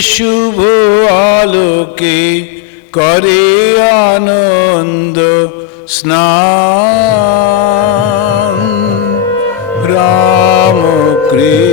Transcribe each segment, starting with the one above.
শুভ আলোকে করে আনন্দ স্নান। রাম কৃষ্ণ।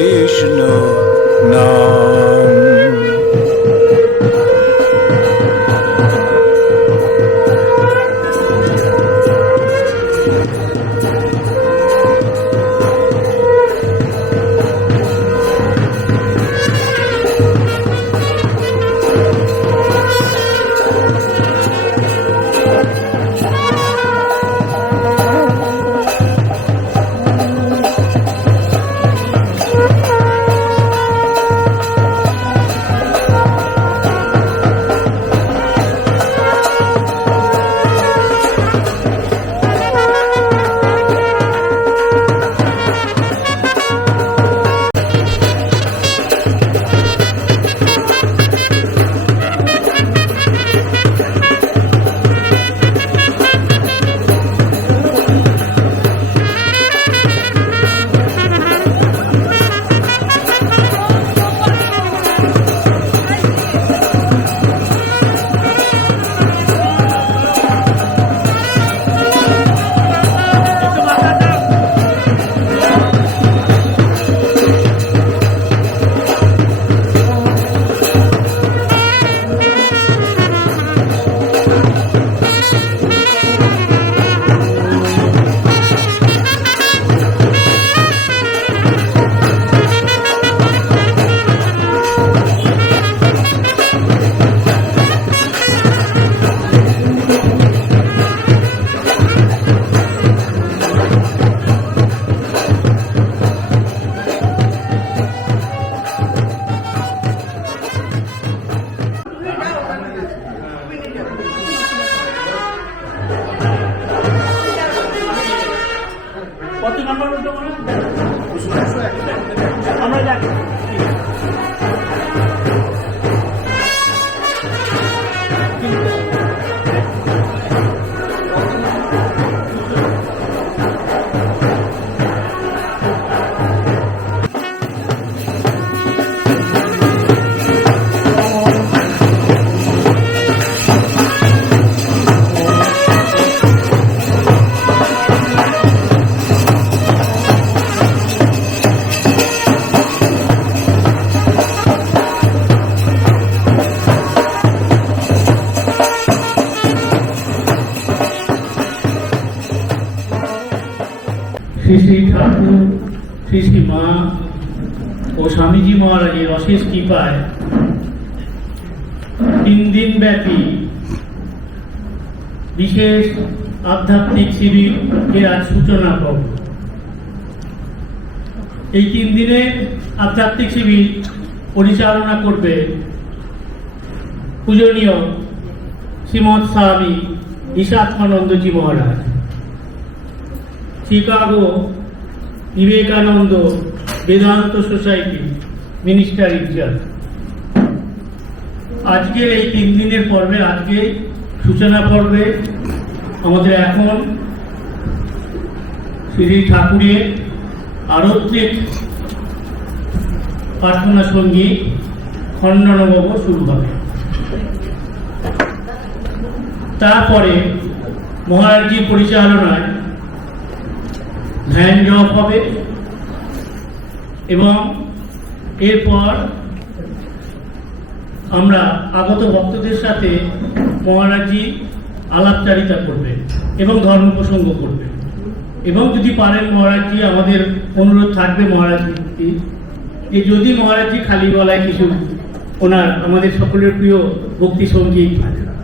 ঠাকুর শ্রী শ্রী মা ও স্বামীজি মহারাজের অশেষ কৃপায় তিন দিন ব্যাপী বিশেষ আধ্যাত্মিক শিবির এর আজ সূচনা করব। এই তিন দিনে আধ্যাত্মিক শিবির পরিচালনা করবে পূজনীয় Srimat Swami ঈশাত্মানন্দজি Maharaj. Chicago Vivekananda Vedanta society minister in charge আজকের এই তিন দিনের পর্বে, আজকে সূচনা পর্বে আমাদের এখন শ্রী ঠাকুরের আরত্রিক প্রার্থনা সংগীত খণ্ডনবব শুরু হবে। তারপরে মহারাজজির পরিচালনায় ধ্যান জপ হবে এবং এরপর আমরা আগত ভক্তদের সাথে মহারাজজি আলাপচারিতা করবে এবং ধর্ম প্রসঙ্গ করবে। এবং যদি পারেন মহারাজজি আমাদের অনুরোধ থাকবে মহারাজজি যে যদি মহারাজজি খালি গলায় কিছু ওনার, আমাদের সকলের প্রিয় ভক্তি সংগীত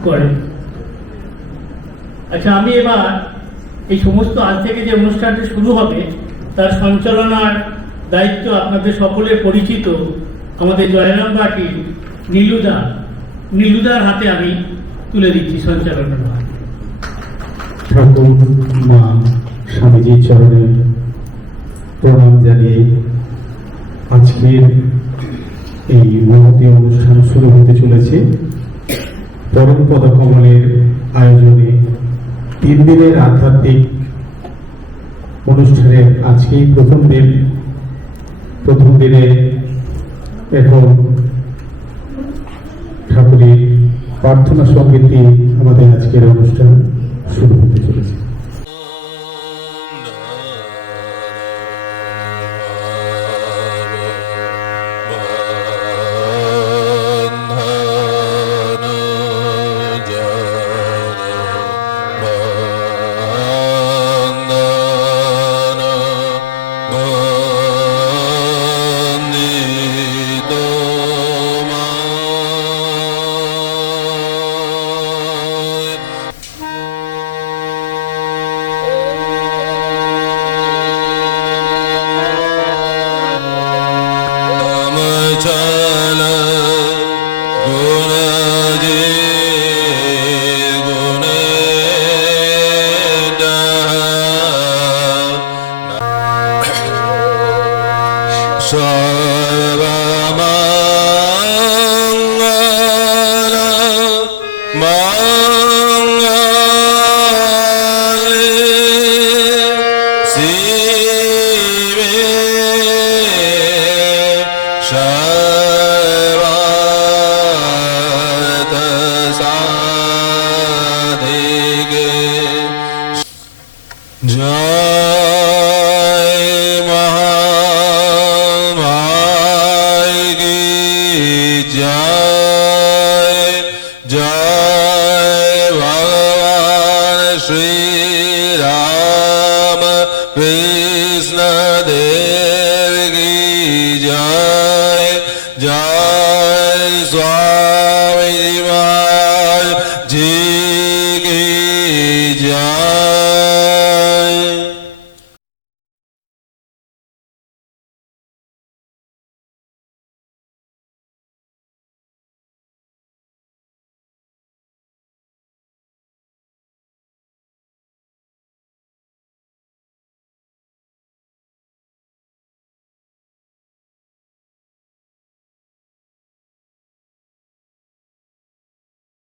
করেন আচ্ছা আমি এবার এই সমস্ত আজ থেকে যে অনুষ্ঠানটি শুরু হবে, তার সঞ্চালনার দায়িত্ব আপনাদের সকলের পরিচিত আমাদের জয়রাম বাটির নীলুদা। নীলুদার হাতে আমি তুলে দিচ্ছি সঞ্চালনার মা। স্বামীজির চরণে প্রণাম জানিয়ে আজকের এই মহতী অনুষ্ঠান শুরু হতে চলেছে। পরম পদকমলের আয়োজনে তিন দিনের আধ্যাত্মিক অনুষ্ঠানে আজকেই প্রথম দিন। প্রথম দিনে এখন ঠাকুরের প্রার্থনা সংগীতটি আমাদের আজকের অনুষ্ঠান শুরু হতে চলেছে return. يا